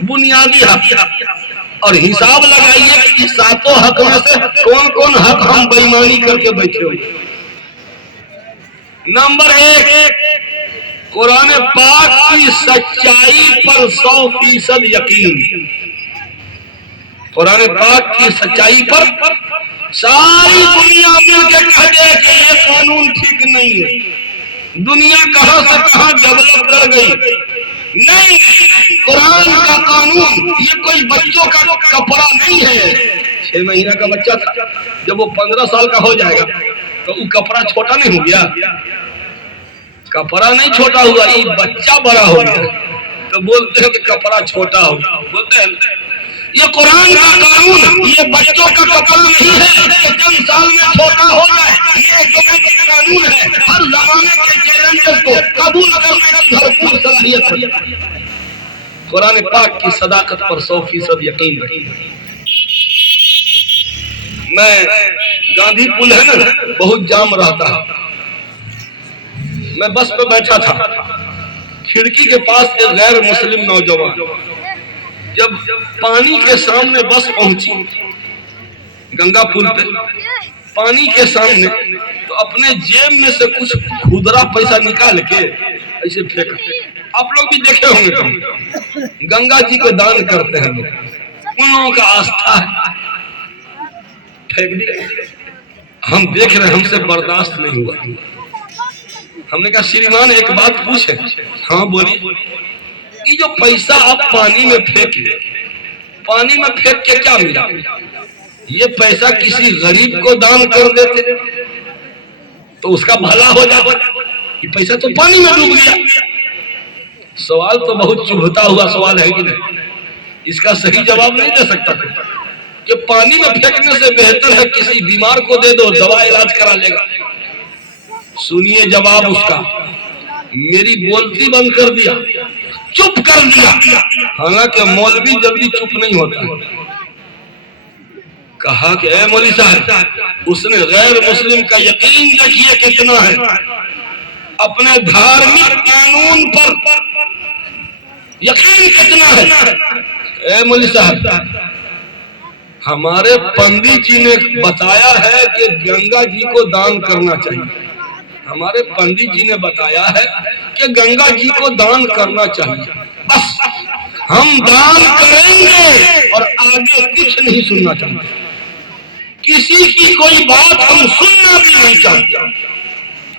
بنیادی حق، اور حساب لگائیے کہ ساتوں حق میں سے کون کون حق ہم بےایمانی کر کے بیٹھے ہوئے۔ نمبر 1، قرآن پاک کی سچائی پر 100% یقین۔ قرآن پاک کی سچائی پر ساری دنیا مل کے کہہ دے کہ یہ قانون ٹھیک نہیں ہے، دنیا کہاں سے کہاں ڈیولپ کر گئی، نہیں، قرآن کا قانون یہ کوئی بچوں کا کپڑا نہیں ہے۔ 6 مہینہ کا بچہ تھا، جب وہ 15 سال کا ہو جائے گا تو وہ کپڑا چھوٹا نہیں ہو گیا؟ کپڑا نہیں چھوٹا ہوا، یہ بچہ بڑا ہو گیا تو بولتے ہیں کہ کپڑا چھوٹا ہو گیا، بولتے ہیں یہ قرآن کا قانون یہ بچوں کا کپڑا نہیں ہے کہ چند سال میں چھوٹا ہو جائے، یہ ایک قانون ہے، ہر زمانے کے چیلنجز کو قبول کرنے کی بھرپور صلاحیت ہے۔ قرآن پاک کی صداقت پر 100% یقین رکھیں۔ میں گاندھی پل ہے نا، بہت جام رہتا ہے، میں بس پہ بیٹھا تھا، کھڑکی کے پاس ایک غیر مسلم نوجوان، جب پانی کے سامنے بس پہنچی گنگا پل پہ، پانی کے سامنے، تو اپنے جیب میں سے کچھ کھدرا پیسہ نکال کے ایسے پھینکا۔ آپ لوگ بھی دیکھے ہوں گے، گنگا جی کو دان کرتے ہیں لوگ، ان لوگوں کا آستھا ہے، پھینک دیا۔ ہم دیکھ رہے ہیں، ہم سے برداشت نہیں ہوا۔ ہم نے کہا شریمان ایک بات پوچھے؟ ہاں بولی۔ یہ جو پیسہ آپ پانی میں پھینکے، پانی میں پھینک کے کیا ملا؟ یہ پیسہ کسی غریب کو دان کر دیتے تو اس کا بھلا ہو جاتا، یہ پیسہ تو پانی میں ڈوب گیا۔ سوال تو بہت چبھتا ہوا سوال ہے کہ نہیں، اس کا صحیح جواب نہیں دے سکتا کہ پانی میں پھینکنے سے بہتر ہے کسی بیمار کو دے دو، دوا علاج کرا لے گا۔ سنیے جواب اس کا، میری بولتی بند کر دیا، چپ کر دیا۔ حالانکہ مولوی جلدی چپ نہیں ہوتا۔ کہا کہ اے مولوی صاحب، اس نے غیر مسلم کا یقین دیکھیے کتنا ہے، اپنے دھارمک قانون پر یقین کتنا ہے۔ اے مولوی صاحب، ہمارے پنڈت جی نے بتایا ہے کہ گنگا جی کو دان کرنا چاہیے، ہمارے پنڈت جی نے بتایا ہے کہ گنگا جی کو دان کرنا چاہیے، بس ہم دان کریں گے اور آگے کچھ نہیں سننا چاہتے، کسی کی کوئی بات ہم سننا بھی نہیں چاہتے۔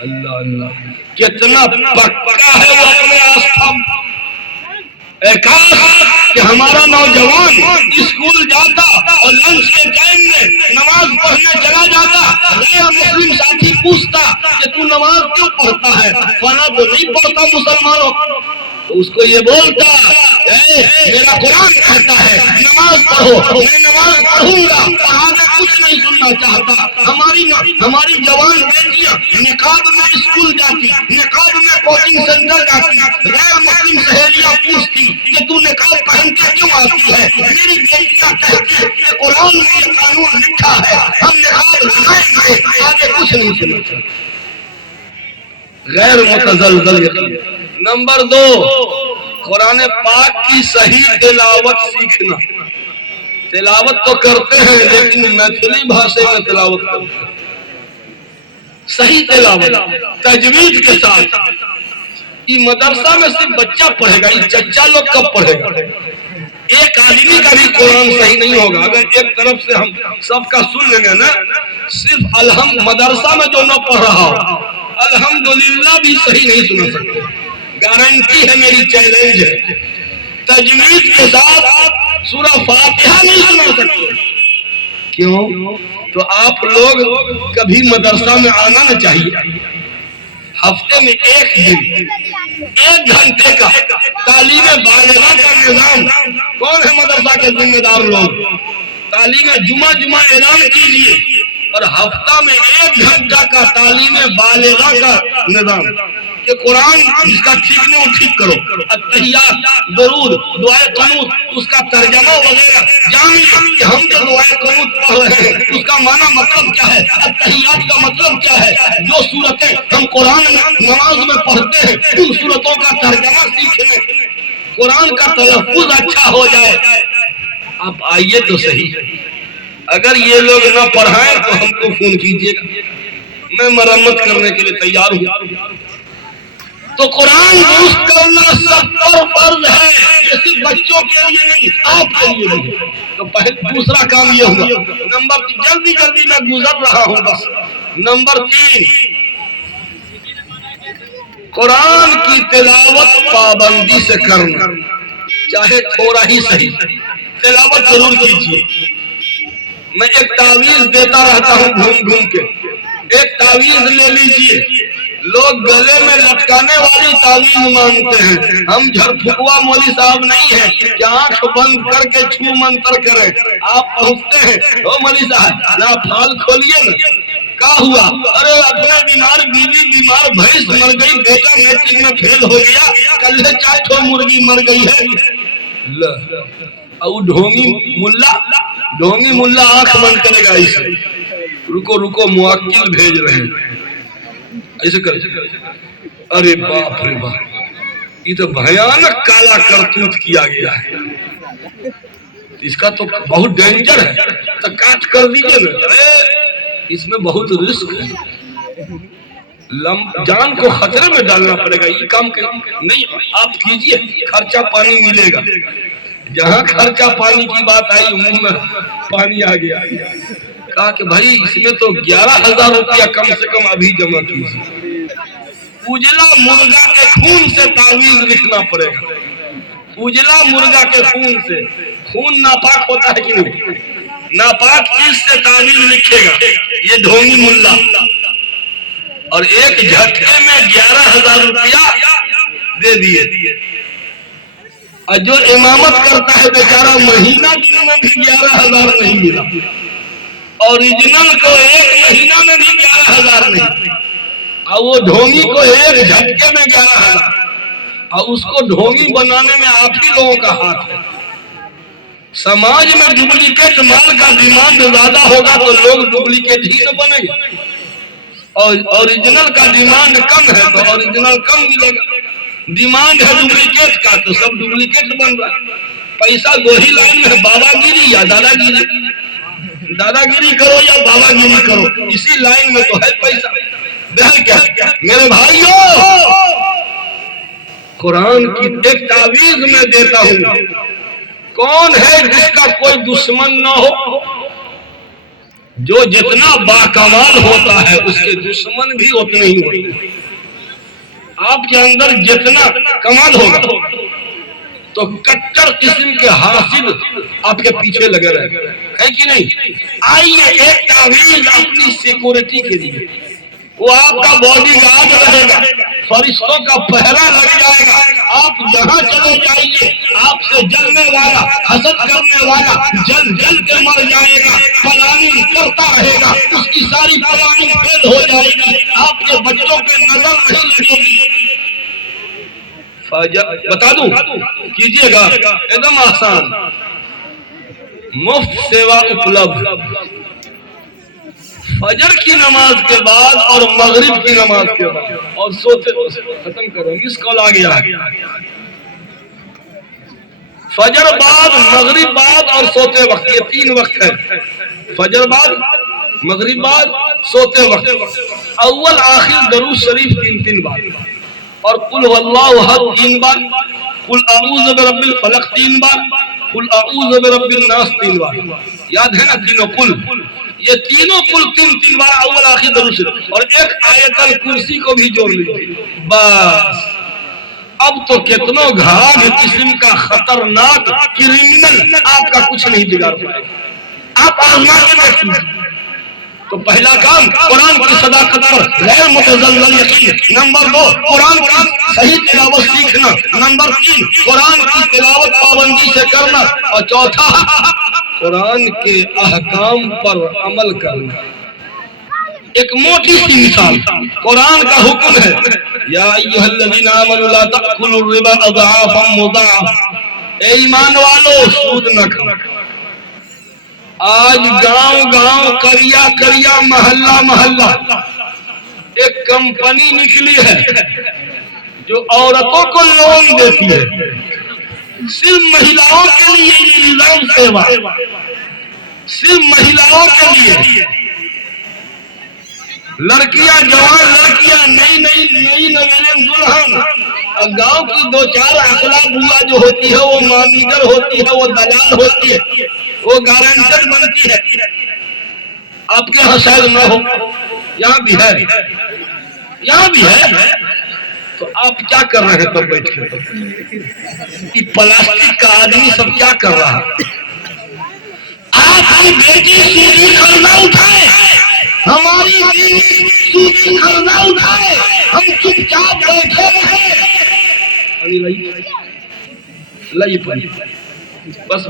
اللہ اللہ، کتنا پکا ہے وہ اپنے آستھا۔ کہ ہمارا نوجوان اسکول جاتا اور لنچ کے ٹائم میں نماز پڑھنے چلا جاتا، غیر مسلم ساتھی پوچھتا کہ تو نماز کیوں پڑھتا ہے؟ فلاں تو نہیں پڑھتا مسلمانوں، تو اس کو یہ بولتا میرا قرآن کہتا ہے نماز پڑھو، میں نماز پڑھوں گا، آگے کچھ نہیں سننا چاہتا۔ ہماری جوان بیٹیاں نقاب میں اسکول جاتی، نقاب میں کوچنگ سینٹر جاتی، غیر مسلم سہیلیاں پوچھتی کہ تو نقاب پہن کے کیوں آتی ہے؟ میری بیٹیاں کہتی کہ قرآن میں یہ قانون لکھا ہے، ہم نقاب لگائیں گے، آگے کچھ نہیں سننا چاہتا۔ غیر متزلزل یقین۔ نمبر 2، قرآن پاک کی صحیح تلاوت سیکھنا۔ تلاوت تو کرتے ہیں لیکن میتھلی بھاشا میں تلاوت کرتے ہیں، صحیح تلاوت تجوید کے ساتھ۔ یہ مدرسہ میں صرف بچہ پڑھے گا، یہ چچا لوگ کب پڑھے گا؟ ایک آدمی کا بھی قرآن صحیح نہیں ہوگا اگر ایک طرف سے ہم سب کا سن لیں گے نا، صرف الحمد مدرسہ میں جو نہ پڑھ رہا ہو الحمدللہ بھی صحیح نہیں سنا سکتے، گارنٹی ہے میری، چیلنج ہے۔ تجوید کے ساتھ سورہ فاتحہ نہیں سنا سکتے، کیوں؟ تو آپ لوگ کبھی مدرسہ میں آنا نہ چاہیے، ہفتے میں ایک دن 1 گھنٹے کا تعلیم بالغہ کا نظام، کون ہے مدرسہ کے ذمہ دار لوگ؟ تعلیم جمعہ اعلان کیجیے اور ہفتہ میں 1 گھنٹہ کا تعلیم بالغہ کا نظام، کہ قرآن جس کا ٹھیک نہیں ٹھیک کرو، التحیات، درود، دعائے قنوت، اس کا ترجمہ وغیرہ جانیے کہ ہم جو دعائے قنوت پڑھ رہے ہیں اس کا معنی مطلب کیا ہے، التحیات کا مطلب کیا ہے، جو صورتیں ہم قرآن میں نماز میں پڑھتے ہیں ان صورتوں کا ترجمہ سیکھیں۔ قرآن کا تلفظ اچھا ہو جائے. آپ آئیے تو صحیح. اگر یہ لوگ نہ پڑھائیں تو ہم کو فون کیجیے گا, میں مرمت کرنے کے لیے تیار ہوں. تو قرآن درست کرنا سب پر فرض ہے, صرف بچوں کے لیے نہیں, آپ کے لیے بھی. تو دوسرا کام یہ ہوا. نمبر جلدی میں گزر رہا ہوں بس. نمبر 3, قرآن کی تلاوت پابندی سے کرنا, چاہے تھوڑا ہی صحیح, تلاوت ضرور کیجیے. میں ایک تعویذ دیتا رہتا ہوں گھوم کے. ایک تعویذ لے لیجیے. لوگ گلے میں لٹکانے والی تعویذ مانگتے ہیں, ہم جھڑپھکوا مولوی صاحب نہیں ہیں کہ آنکھ بند کر کے چھو منتر کریں. آپ پہنچتے ہیں, او مولوی صاحب نا پھال کھولیے نا, کیا ہوا؟ ارے اپنے بیمار بیوی بیمار, بھینس مر گئی, بیٹا میٹرک میں فیل ہو گیا, کل سے 4 ٹھو مرغی مر گئی ہے. او ڈھونگی ملا آنکھ بند کرے گا اسے. رکو موکل بھیج رہے ہیں, ایسے کر. ارے باپ رے باپ, یہ تو بھیانک کالا کرتوت کیا گیا ہے. اس کا تو بہت ڈینجر ہے, تو کاٹ کر دیجئے نا. اس میں بہت رسک ہے, جان کو خطرے میں ڈالنا پڑے گا. یہ کام نہیں آپ کیجئے, خرچہ پانی ملے گا. جہاں خرچہ پانی کی بات آئی منہ میں پانی آ گیا. کہا کہ بھائی اس میں تو 11,000 روپیہ کم سے کم ابھی جمع کیجیے. اجلا مرغا کے خون سے تعویذ لکھنا پڑے گا. اجلا مرغا کے خون سے. خون ناپاک ہوتا ہے کہ نہیں؟ ناپاک چیز سے تعویذ لکھے گا یہ ڈھونگی ملا, اور ایک جھٹکے میں 11,000 روپیہ دے دیے. اور جو امامت کرتا ہے بیچارہ مہینہ دن میں بھی 11,000 نہیں ملا. اوریجنل کو 1 مہینہ میں بھی 11,000 نہیں, اور وہ ڈھونگی کو ایک جھٹکے میں 11,000. اور اس کو ڈھونگی بنانے میں آپ ہی لوگوں کا ہاتھ ہے. سماج میں ڈپلیکیٹ مال کا ڈیمانڈ زیادہ ہوگا تو لوگ ڈپلیکیٹ ہی نہ بنے گے, اور اوریجنل کا ڈیمانڈ کم ہے تو اوریجنل کم ملے گا. ڈیمانڈ ہے ڈپلیکیٹ کا تو سب ڈپلیکیٹ بن رہا ہے. پیسہ دو ہی لائن میں ہے, بابا گیری یا دادا گیری. دادا گیری کرو یا بابا گیری کرو, اسی لائن میں تو ہے پیسہ. کیا میرے بھائیوں, قرآن کی ایک تعویذ میں دیتا ہوں. کون ہے جس کا کوئی دشمن نہ ہو؟ جو جتنا باکمال ہوتا ہے اس کے دشمن بھی اتنے ہی ہوتے ہیں. آپ کے اندر جتنا کمال ہوگا تو کٹر قسم کے حاسد آپ کے پیچھے لگے رہے ہیں کہ نہیں. آئیے ایک تعویذ اپنی سیکورٹی کے لیے, وہ آپ کا باڈی گارڈ رہے گا, فرشتوں کا پہرا لگ جائے گا. آپ جہاں چلے جائیے آپ سے جلنے والا, حسد کرنے والا جل کے مر جائے گا. پلاننگ کرتا رہے گا, اس کی ساری پلاننگ فیل ہو جائے گی. آپ کے بچوں پہ نظر نہیں لگے گی. بتا دوں کیجئے گا, ایک دم آسان, مفت سیوا اپلبدھ. فجر کی نماز کے بعد اور مغرب کی نماز کے بعد اور سوتے ختم کرو. اس کال آ گیا. فجر بعد, مغرب بعد اور سوتے وقت, یہ 3 وقت ہے. فجر بعد, مغرب بعد, سوتے وقت. اول آخر درود شریف 3 بار, اور قل هو اللہ احد 3 بار, قل اعوذ برب الفلق 3 بار, قل اعوذ برب الناس 3 بار. یاد ہے نا تینوں قل, یہ تینوں قل 3 بار اول آخر درود شریف, اور ایک آیت الکرسی کو بھی جوڑ لیجیے. بس اب تو کتنوں گھاٹ قسم کا خطرناک کرمنل آپ کا کچھ نہیں بگاڑ پائے گا. آپ آزما کے بیٹھیں. تو پہلا کام قرآن کی صداقت پر غیر متزلزل یقین. نمبر 2 قرآن کی صحیح تلاوت سیکھنا. نمبر 3 قرآن کی تلاوت پابندی سے کرنا. اور چوتھا قرآن کے احکام پر عمل کرنا. ایک موٹی سی مثال, قرآن کا حکم ہے یا ایھا الذین آمنوا لا تأکلوا الربا اضعافا مضاعفا. اے ایمان والو سود نہ کھاؤ. آج گاؤں کریا محلہ ایک کمپنی نکلی ہے جو عورتوں کو لون دیتی ہے. صرف مہیلاؤں کے لیے یہ نظام سیوا، صرف مہیلاؤں کے لیے. لڑکیاں جوان لڑکیاں نئی نویلن دلہن، گاؤں کی دو چار اخلا بوا جو ہوتی ہے وہ مانیگر ہوتی ہے، وہ دلال ہوتی ہے، وہ گارنٹر بنتی ہے. آپ کے یہاں شاید نہ ہو، یہاں بھی ہے، یہاں بھی ہے. تو آپ کیا کر رہے ہیں تب بیٹھ کے؟ پلاسٹک کا آدمی سب کیا کر رہا ہے؟ آپ کی بیٹی سودی قرضہ اٹھائے، ہماری بیٹی سودی قرضہ اٹھائے، ہم چپ چاپ بیٹھے رہے. بس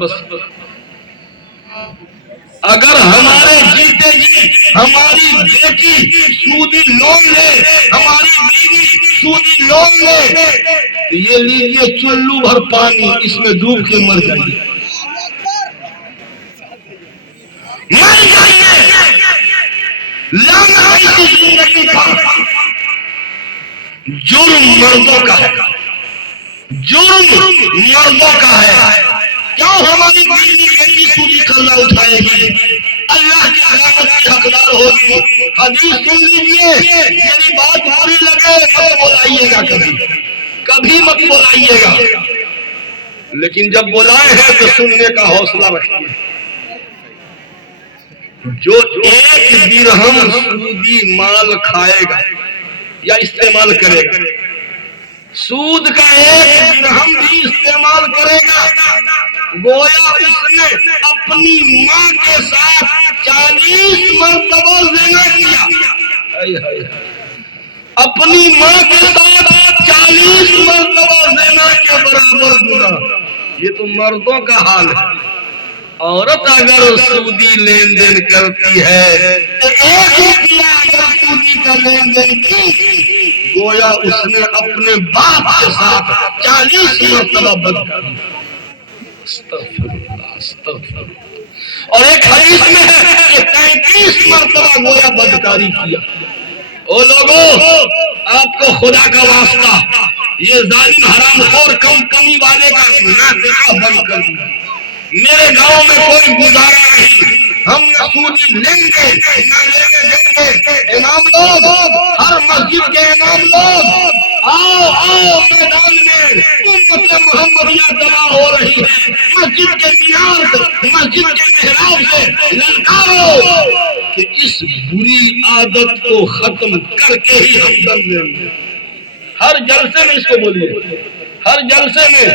اگر ہمارے جیتے جی ہماری بیٹی سودی لون لے، ہماری بیوی سودی لون لے، تو یہ لیجیے چلو بھر پانی، اس میں ڈوب کے مر جائیے، مر جائیے. لانا ایسی زندگی کا جرم مردوں کا ہے، جرم مردوں کا ہے. کیوں ہماری بیٹی سودی قرضہ اٹھائے گی؟ اللہ کی علامت کی حقدار ہوگی. حدیث سن لیجیے، میری بات بری لگے مت بلائیے گا، کبھی مت بلائیے گا، لیکن جب بلائے ہیں تو سننے کا حوصلہ رکھیے. جو 1 درہم سودی مال کھائے گا یا استعمال کرے گا، سود کا 1 درہم بھی استعمال کرے گا، گویا اس نے اپنی ماں کے ساتھ 40 مرتبہ زنا کیا. اپنی ماں کے ساتھ 40 مرتبہ زنا کے برابر گناہ. یہ تو مردوں کا حال ہے. عورت اگر سودی لین دین کرتی ہے تو 1 روپیہ اگر سودی کا لین دین کی، گویا اس نے اپنے باپ کے ساتھ 40 مرتبہ بدکاری. اور ایک حدیث میں ہے کہ 33 مرتبہ گویا بدکاری کیا. او لوگوں، آپ کو خدا کا واسطہ یہ ظالم حرام خور کمی والے کا ناطقہ بند کر دیا. میرے گاؤں میں کوئی گزارا نہیں، ہم نہ سودی لیں گے نہ لینے دیں گے. امام لوگ، ہر مسجد کے امام لوگ، آؤ میدان میں، امت محمدیہ تباہ ہو رہی ہے. مسجد کے مینار سے، مسجد کے محراب سے للکارو کہ اس بری عادت کو ختم کر کے ہی ہم دم لیں گے. ہر جلسے میں اس کو بولیے، ہر جلسے میں